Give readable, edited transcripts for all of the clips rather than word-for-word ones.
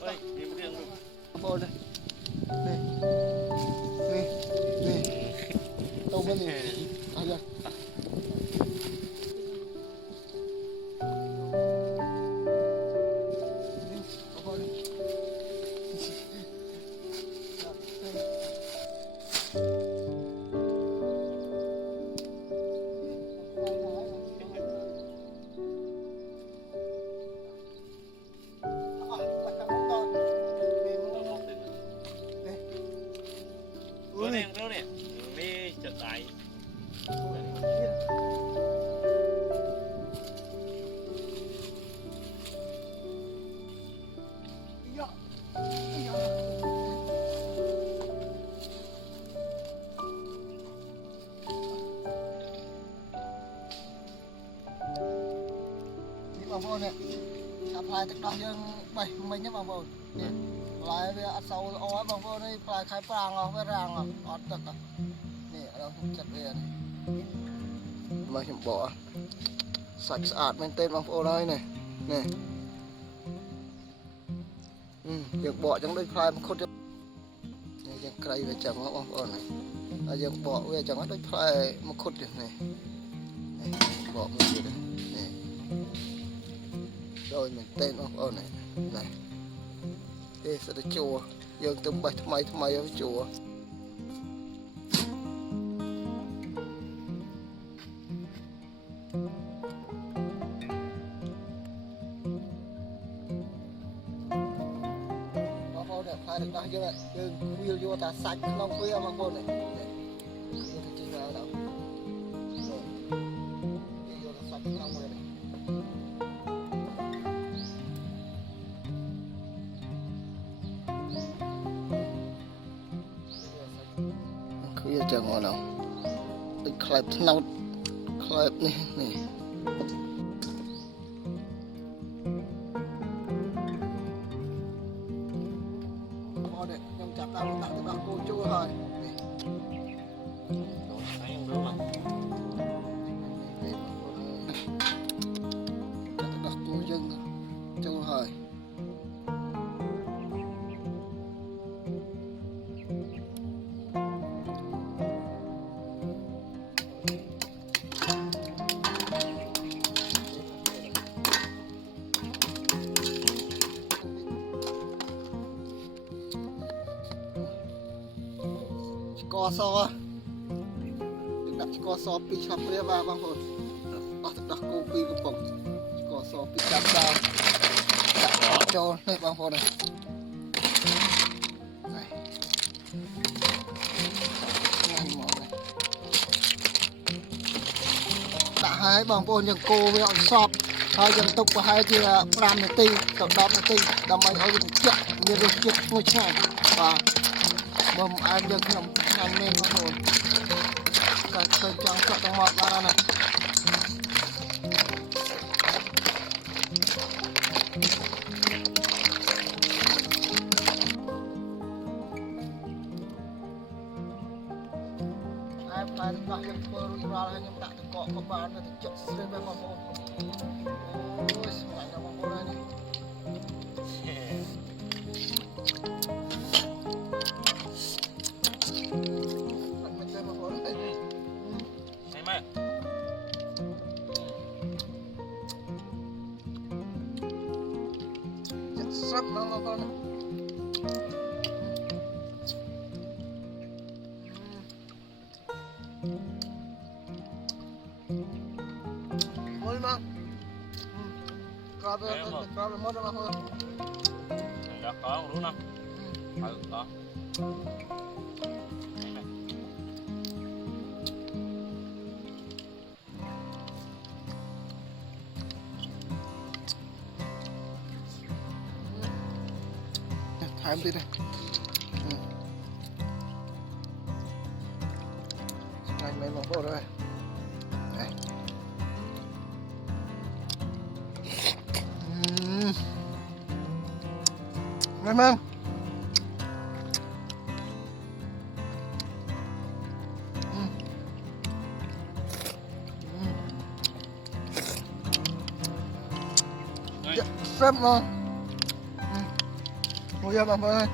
Ơi, đi một đường luôn. Vô đây. Nè. Nè. Nè. Tao mới nè. À dạ. Đâu nè, đi chật lại. Bang Phôn nè, sắp lại tất cả dân bảy mình nhé Bang Phôn. Lại về ăn sâu ó Bang Phôn đây lại khai prang rồi, với rang rồi, ọt tất cả. Nè, đâu chặt về này. Mà chậm bỏ sạch sạch bên tên Bang Phôn đây này, nè. Dừng bỏ trong đây khai một khốt cho. Nè, dừng cây về chẳng nó Bang Phôn này. Dừng bỏ về chẳng nó đây khai một khốt này. Nè, bỏ một chút này. Nè. Rồi mình tên Bang Phôn này. Này. Đây sẽ được chùa. Dừng tụm bạch thay ở chùa. Khai được bao nhiêu vậy? Đừng khuya vô ta sạch không khuya Bang Phôn này. Khuya thì chưa nào đâu. Vô ta sạch không khuya này. Khuya chẳng ngon đâu. Đừng khai nấu. Khai này này. Nhông chặt ra tặng cho bác cô chua thôi. Chặt đặt cô dân chua thôi. Co so đặt co so pi chắp ria vào Bang Phôn đặt cô pi cái bông co so pi chắp vào đặt cho này Bang Phôn này nhanh mỏ này đã hai Bang Phôn những cô với họ sọp hai dân tộc của hai thì làm một tí cộng đọc một tí đâm ấy ở những chuyện như được chuyện ngôi nhà và bầm ai được nhầm nhanh lên Bang Phôn cái khơi trắng chọn trong ngọt ra này ai phải đặt những phơi rồi ra là những đặt cọ của bạn là chọn lên Bang Phôn ôi mạnh là Bang Phôn này sắp Bang Phôn này mới mang có mới đó Bang Phôn Đã có đúng không? Có. Thái đi đây. Này mấy Bang Phôn rồi. Đây. Ngay mang. sắp mà ngồi ra bằng ơi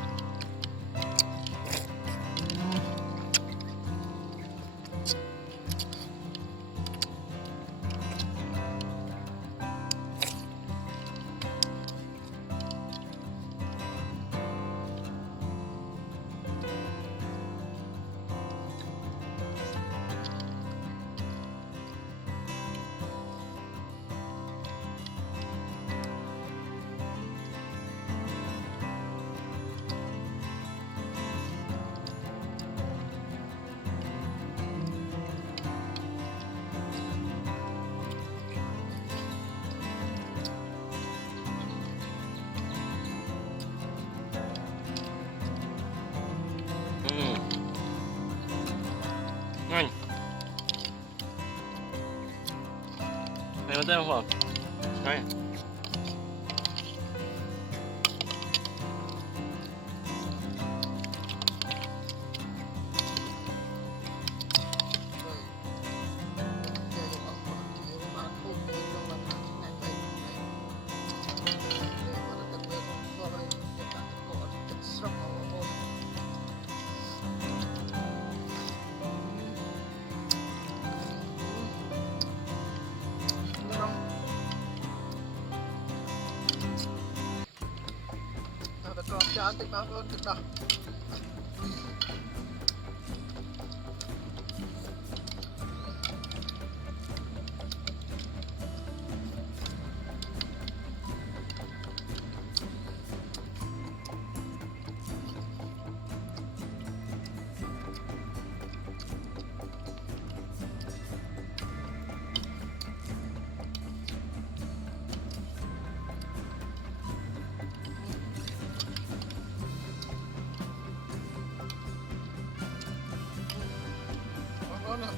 ngon này nó tên không phải này cantik banget kita.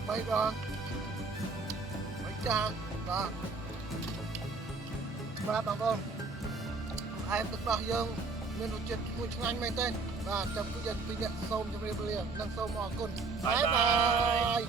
Bay ra bay cha đó và bà con ai tất cả dương nên một chuyện một chương anh tên và trong cái dân phi nhận sâu trong riêng năng sâu mò con bye bye